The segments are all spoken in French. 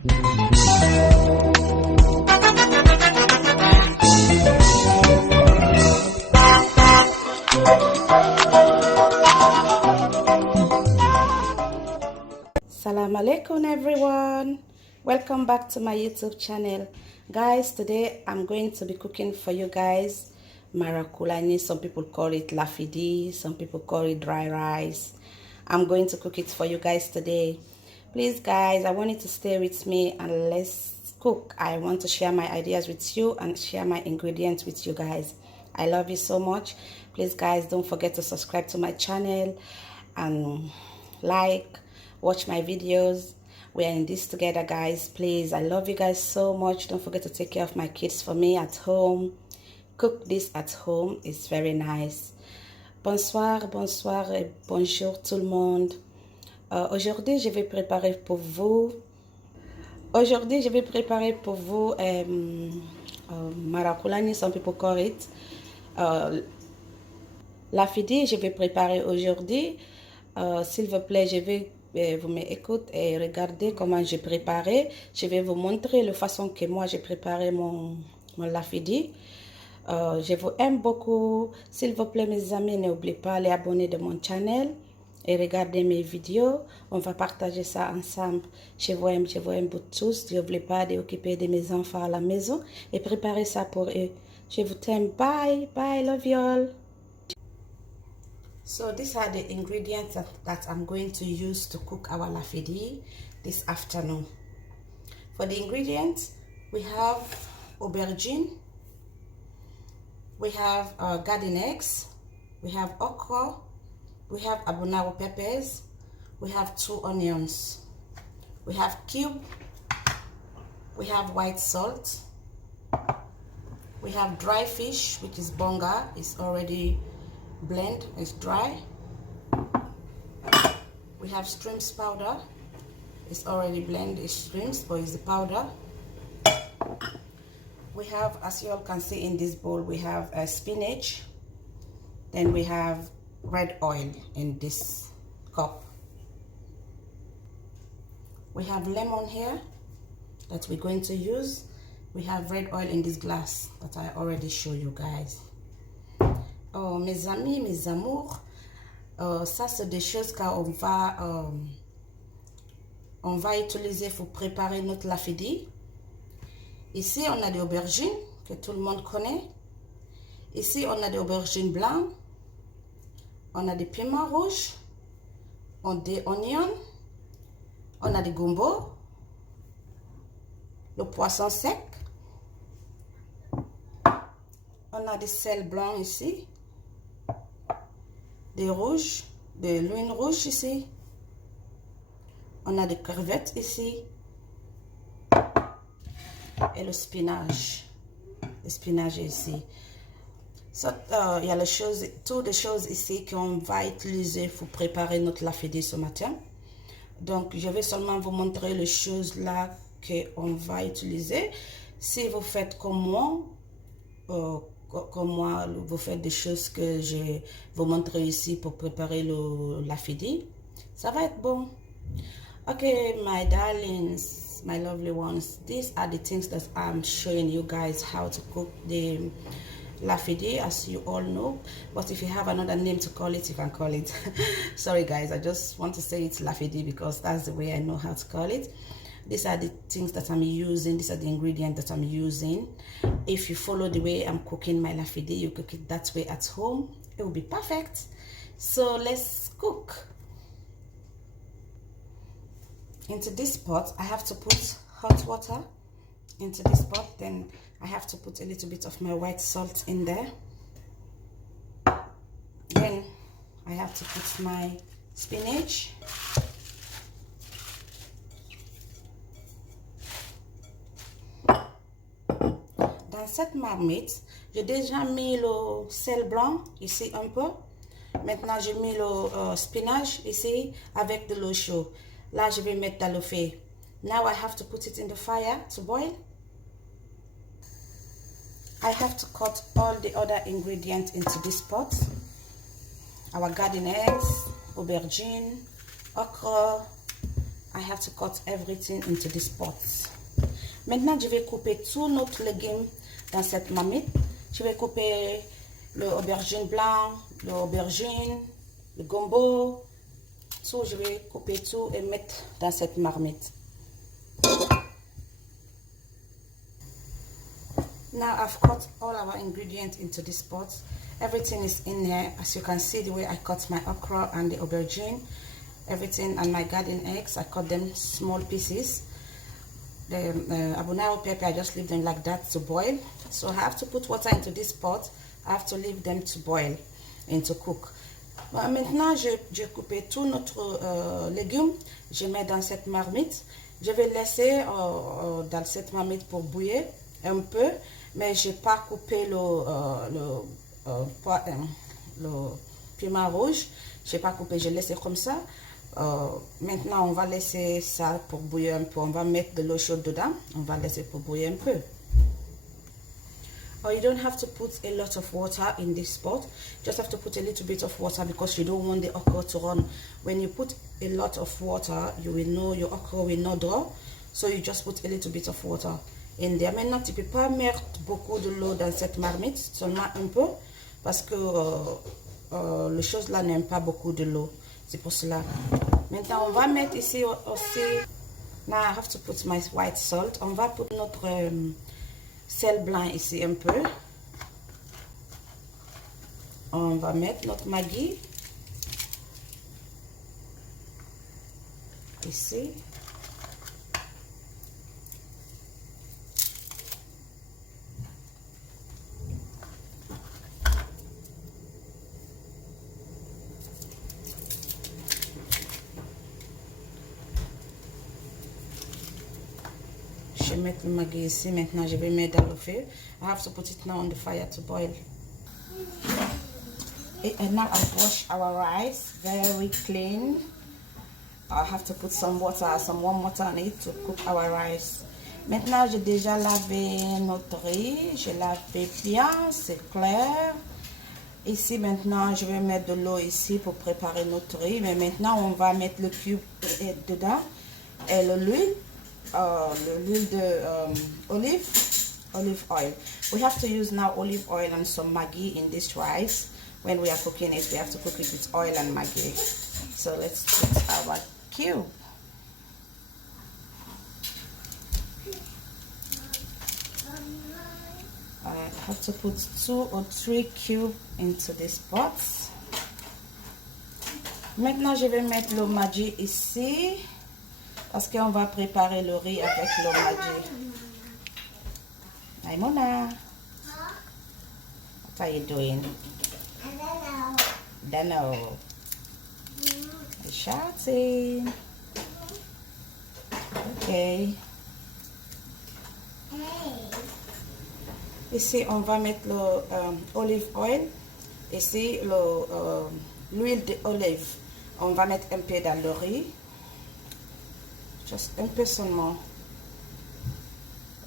Assalamu alaikum everyone, welcome back to my YouTube channel. Guys, today I'm going to be cooking for you guys marakulani. Some people call it lafidi, some people call it dry rice. I'm going to cook it for you guys today. Please guys, I want you to stay with me and let's cook. I want to share my ideas with you and share my ingredients with you guys. I love you so much. Please guys, don't forget to subscribe to my channel and like, watch my videos. We are in this together guys. Please, I love you guys so much. Don't forget to take care of my kids for me at home. Cook this at home, it's very nice. Bonsoir, bonsoir et bonjour tout le monde. Aujourd'hui je vais préparer pour vous marakulani, some people call it lafidi. Je vais préparer aujourd'hui. S'il vous plaît, je vais vous m'écoutez et regardez comment j'ai préparé. Je vais vous montrer la façon que moi j'ai préparé mon lafidi. Je vous aime beaucoup. S'il vous plaît mes amis, n'oubliez pas les abonner de mon channel et regarder mes vidéos. On va partager ça ensemble. Je vous aime vous tous. N'oubliez pas d'occuper de mes enfants à la maison et préparer ça pour eux. Je vous aime. Bye bye, love you all. So these are the ingredients that I'm going to use to cook our lafidi this afternoon. For the ingredients, we have aubergine, we have garden eggs, we have okra, we have abunao peppers, we have 2 onions, we have cube, we have white salt, we have dry fish, which is bonga. It's already blend, it's dry. We have shrimps powder. It's already blended, it's shrimps, but it's the powder. We have, as you all can see in this bowl, we have spinach. Then we have red oil in this cup. We have lemon here that we're going to use. We have red oil in this glass that I already showed you guys. Oh, mes amis, mes amours, ça c'est des choses qu'on va utiliser pour préparer notre lafidi. Ici, on a des aubergines que tout le monde connaît. Ici, on a des aubergines blancs. On a des piments rouges. On a des oignons. On a des gumbo. Le poisson sec. On a des sel blanc ici. Des rouges, de l'huile rouge ici. On a des crevettes ici. Et le spinach. Le spinach ici. So, il y a toutes les choses ici qu'on va utiliser pour préparer notre lafidi ce matin. Donc, je vais seulement vous montrer les choses là qu'on va utiliser. Si vous faites comme moi, vous faites des choses que je vous montre ici pour préparer le lafidi, ça va être bon. Okay, my darlings, my lovely ones, these are the things that I'm showing you guys how to cook the lafidi, as you all know. But if you have another name to call it, you can call it. Sorry guys, I just want to say it's lafidi because that's the way I know how to call it. These are the things that I'm using. These are the ingredients that I'm using. If you follow the way I'm cooking my lafidi, you cook it that way at home, it will be perfect. So let's cook. Into this pot, I have to put hot water into this pot. Then I have to put a little bit of my white salt in there. Then I have to put my spinach. Dans cette marmite, j'ai déjà mis le sel blanc ici un peu. Maintenant, j'ai mis le spinach ici avec de l'eau chaude. Là, je vais mettre dans le feu. Now I have to put it in the fire to boil. I have to cut all the other ingredients into this pot. Our garden eggs, aubergine, okra, I have to cut everything into this pot. Maintenant, je vais couper tous notre légumes dans cette marmite. Je vais couper l'aubergine blanc, l'aubergine, le gombo. Tout, je vais couper tout et mettre dans cette marmite. Now I've cut all our ingredients into this pot. Everything is in here. As you can see the way I cut my okra and the aubergine. Everything and my garden eggs, I cut them small pieces. The abunao pepper, I just leave them like that to boil. So I have to put water into this pot. I have to leave them to boil and to cook. Maintenant, j'ai coupé tout notre légumes. Je mets dans cette marmite. Je vais laisser dans cette marmite pour bouillir un peu. Mais je n'ai pas coupé le piment rouge. Je n'ai pas coupé, je laisse comme ça. Maintenant, on va laisser ça pour bouillir un peu. On va mettre de l'eau chaude dedans. On va laisser pour bouillir un peu. You don't have to put a lot of water in this pot. Just have to put a little bit of water because you don't want the okra to run. When you put a lot of water, you will know your okra will not draw. So you just put a little bit of water in there. Maintenant, tu ne peux pas mettre beaucoup de l'eau dans cette marmite, seulement un peu, parce que les choses là n'aiment pas beaucoup de l'eau. C'est pour cela. Maintenant, on va mettre ici aussi. Now I have to put my white salt. On va put notre sel blanc ici un peu. On va mettre notre Maggi ici. Je vais mettre le Maggi ici. Maintenant, je vais mettre dans le feu. I have to put it now on the fire to boil. And now I've washed our rice very clean. I have to put some water, some warm water on it to cook our rice. Maintenant, j'ai déjà lavé notre riz. Je lavé bien, c'est clair. Ici, maintenant, je vais mettre de l'eau ici pour préparer notre riz. Mais maintenant, on va mettre le cube dedans et l'huile. L'huile de olive oil. We have to use now olive oil and some Maggi in this rice. When we are cooking it, we have to cook it with oil and Maggi. So let's put our cube. I have to put 2 or 3 cubes into this pot. Maintenant, je vais mettre le Maggi ici. Parce qu'on va préparer le riz avec le Maggi. Hi, Mona. What are you doing? I don't know. You're shouting. Okay. Ici, on va mettre le olive oil. Ici, l'huile d'olive. On va mettre un peu dans le riz. Juste un peu seulement.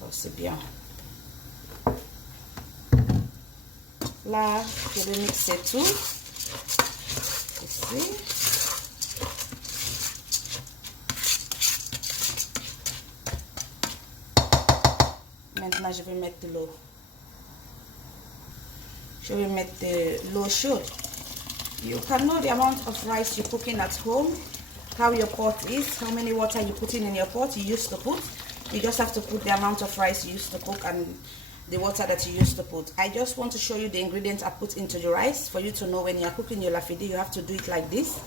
Oh, c'est bien. Là, je vais mixer tout. Ici. Maintenant, je vais mettre de l'eau. Je vais mettre de l'eau chaude. You can know the amount of rice you're cooking at home. How your pot is, how many water you put in your pot you used to put. You just have to put the amount of rice you used to cook and the water that you used to put. I just want to show you the ingredients I put into the rice for you to know when you're cooking your lafidi, you have to do it like this.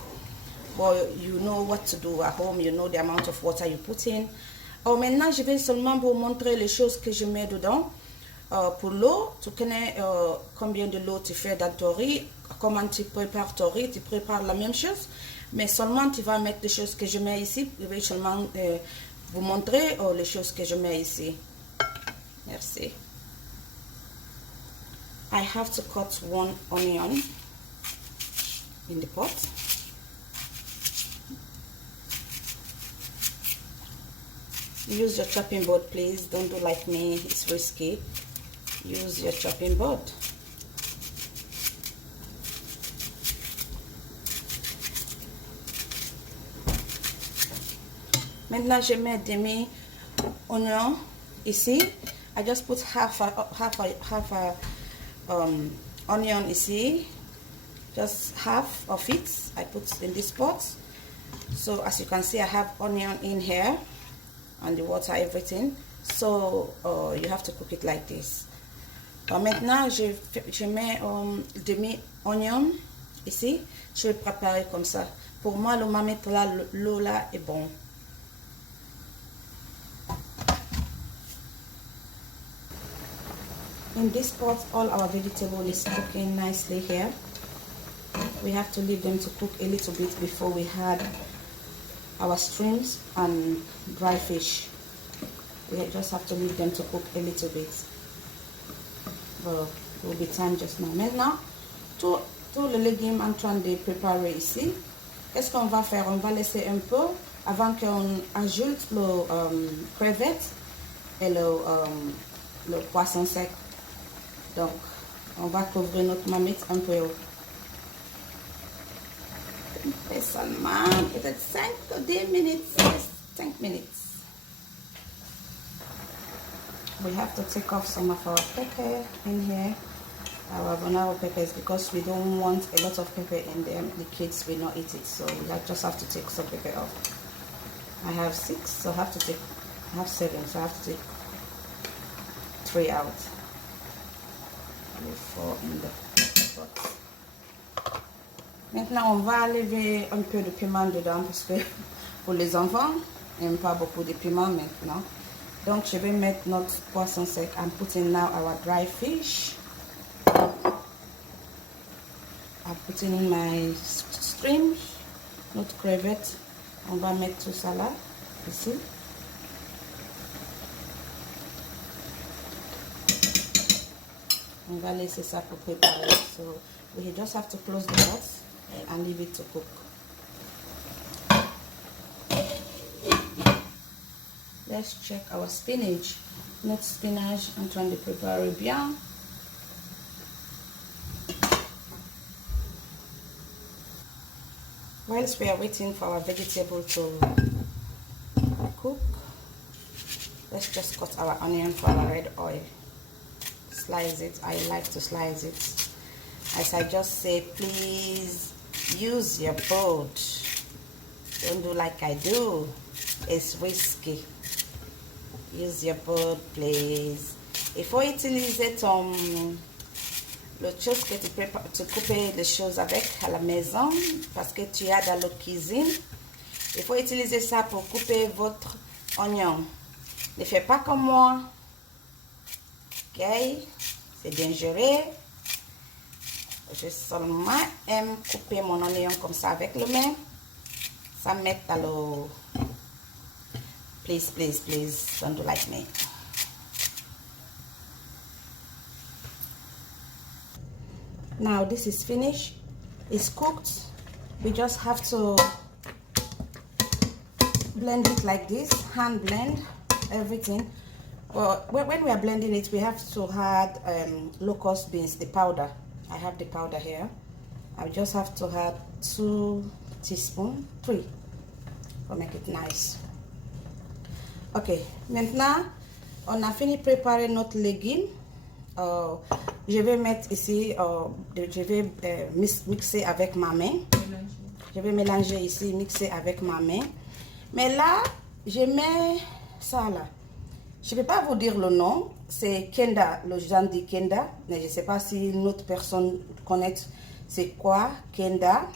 But you know what to do at home, you know the amount of water you put in. Maintenant, je vais seulement vous montrer les choses que je mets dedans. Pour l'eau, tu connais combien de l'eau tu fais dans ton riz, comment tu prépares ton riz, tu prépares la même chose. Mais seulement tu vas mettre les choses que je mets ici. Je vais seulement vous montrer les choses que je mets ici. Merci. I have to cut 1 onion in the pot. Use your chopping board, please. Don't do like me. It's risky. Use your chopping board. Maintenant, je mets demi oignon ici. I just put half a onion ici. Just half of it I put in this pot. So as you can see, I have onion in here and the water, everything. So you have to cook it like this. Maintenant, je mets demi oignon ici. Je vais préparer comme ça. Pour moi, le mettre là, l'eau là est bon. In this pot, all our vegetable is cooking nicely here. We have to leave them to cook a little bit before we add our shrimps and dry fish. We just have to leave them to cook a little bit. But it will be time just now. Maintenant, tous les légumes en train de préparer ici. Qu'est-ce qu'on va faire? On va laisser un peu avant qu'on ajoute le crevette et le poisson sec. Donc, on va couvrir notre marmite un peu. Seulement peut-être 5 ou 10 minutes. 5 minutes. We have to take off some of our pepper in here. Our banana peppers, because we don't want a lot of pepper in them. The kids will not eat it, so we just have to take some pepper off. I have 6, so I have 7, so I have to take 3 out. 4 in the pot. Maintenant, on va enlever un peu de piment dedans parce que pour les enfants, ils n'aiment pas beaucoup de piment maintenant. Donc, je vais mettre notre poisson sec. I'm putting now our dry fish. I'm putting in my shrimp, notre crevette. On va mettre tout ça là, ici. On va laisser ça pour préparer. So, we just have to close the pot and leave it to cook. Let's check our spinach. Notre spinach en train de préparer bien. Whilst we are waiting for our vegetable to cook, let's just cut our onion for our red oil. Slice it. I like to slice it. As I just say, please use your board. Don't do like I do. It's risky. Use your board, please. Il faut utiliser le chose que tu prépares, tu coupes les choses avec à la maison parce que tu as dans la cuisine. Il faut utiliser ça pour couper votre oignon. Ne fais pas comme moi. Ok? C'est dangereux. Je seulement aime couper mon oignon comme ça avec le main. Ça met dans le... Please, please, please, don't do like me. Now this is finished. It's cooked. We just have to blend it like this, hand blend everything. Well, when we are blending it, we have to add locust beans, the powder. I have the powder here. I just have to add 2 teaspoons, 3, to make it nice. Ok, maintenant, on a fini de préparer notre légume. Je vais mettre ici, je vais mixer avec ma main. Je vais mélanger ici, mixer avec ma main. Mais là, je mets ça là. Je ne vais pas vous dire le nom. C'est Kenda, le genre dit Kenda. Mais je ne sais pas si une autre personne connaît c'est quoi Kenda.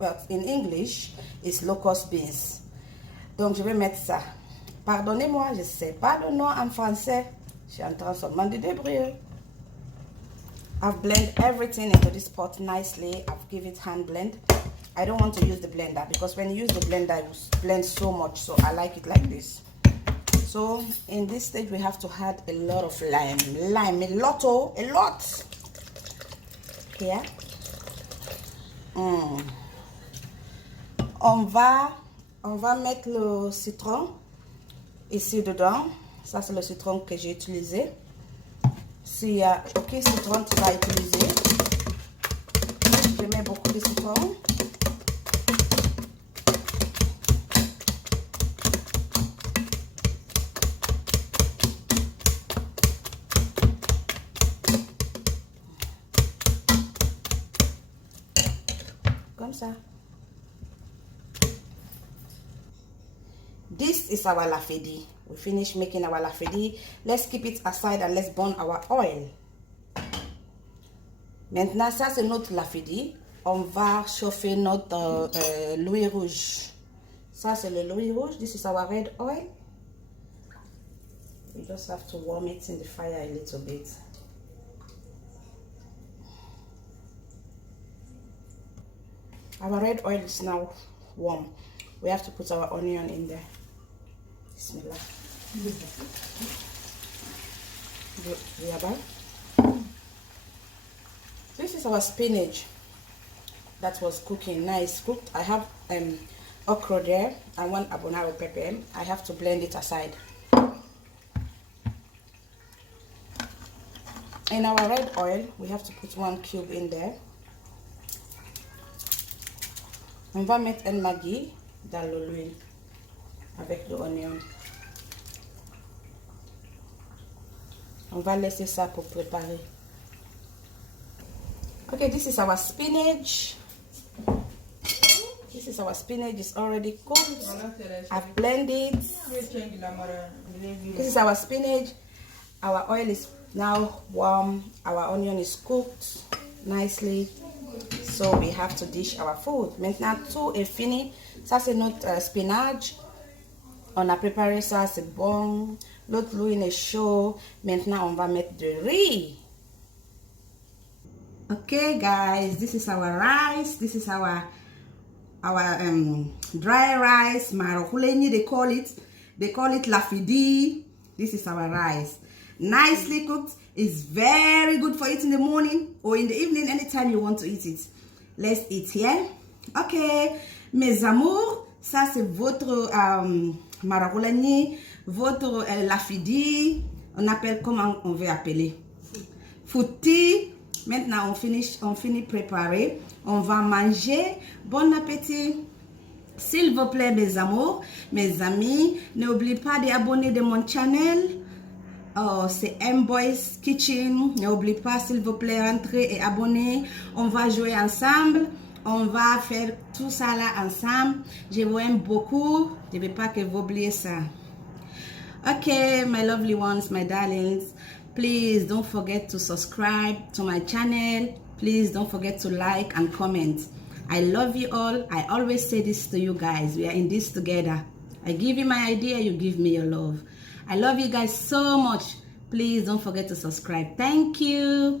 But in English, it's locust beans. Donc, je vais mettre ça. Pardonnez-moi, je ne sais pas le nom en français. Je suis en train seulement de débrouiller. I've blended everything into this pot nicely. I've given it hand blend. I don't want to use the blender because when you use the blender, it will blend so much. So I like it like this. So in this stage, we have to add a lot of lime. Lime, a lot. Here. On va mettre le citron ici dedans. Ça, c'est le citron que j'ai utilisé. S'il y a quel citron tu vas utiliser, je mets beaucoup de citron. is our lafidi. We finished making our lafidi. Let's keep it aside and let's burn our oil. Maintenant, ça c'est notre lafidi. On va chauffer notre l'huile rouge. Ça c'est le l'huile rouge. This is our red oil. We just have to warm it in the fire a little bit. Our red oil is now warm. We have to put our onion in there. Bismillah. This is our spinach that was cooking, nice cooked. I have okra there and one abonaro pepper. I have to blend it aside. In our red oil, we have to put 1 cube in there. On va mettre un maggi dans l'huile avec l'oignon. On va laisser ça pour préparer. Okay, this is our spinach. This is our spinach. It's already cooked. I've blended. This is our spinach. Our oil is now warm. Our onion is cooked nicely. So we have to dish our food. Maintenant tout est fini. Ça c'est notre spinach. On a préparé ça, c'est bon. L'autre l'huile est chaud. Maintenant on va mettre du riz. Okay guys, this is our rice. This is our dry rice. Marokuleni they call it. They call it lafidi. This is our rice. Nicely cooked. It's very good for eating in the morning or in the evening, anytime you want to eat it. Let's eat here. Ok, mes amours, ça c'est votre marakulani, votre lafidi. On appelle comment on veut appeler. Fouti. Maintenant on finit préparer. On va manger. Bon appétit. S'il vous plaît mes amours, mes amis, n'oubliez pas d'abonner de mon channel. Oh, c'est M-Boy's Kitchen. N'oubliez pas, s'il vous plaît, rentrez et abonnez. On va jouer ensemble. On va faire tout ça là ensemble. Je vous aime beaucoup. Je ne veux pas que vous oubliez ça. Okay, my lovely ones, my darlings. Please don't forget to subscribe to my channel. Please don't forget to like and comment. I love you all. I always say this to you guys. We are in this together. I give you my idea, you give me your love. I love you guys so much. Please don't forget to subscribe. Thank you.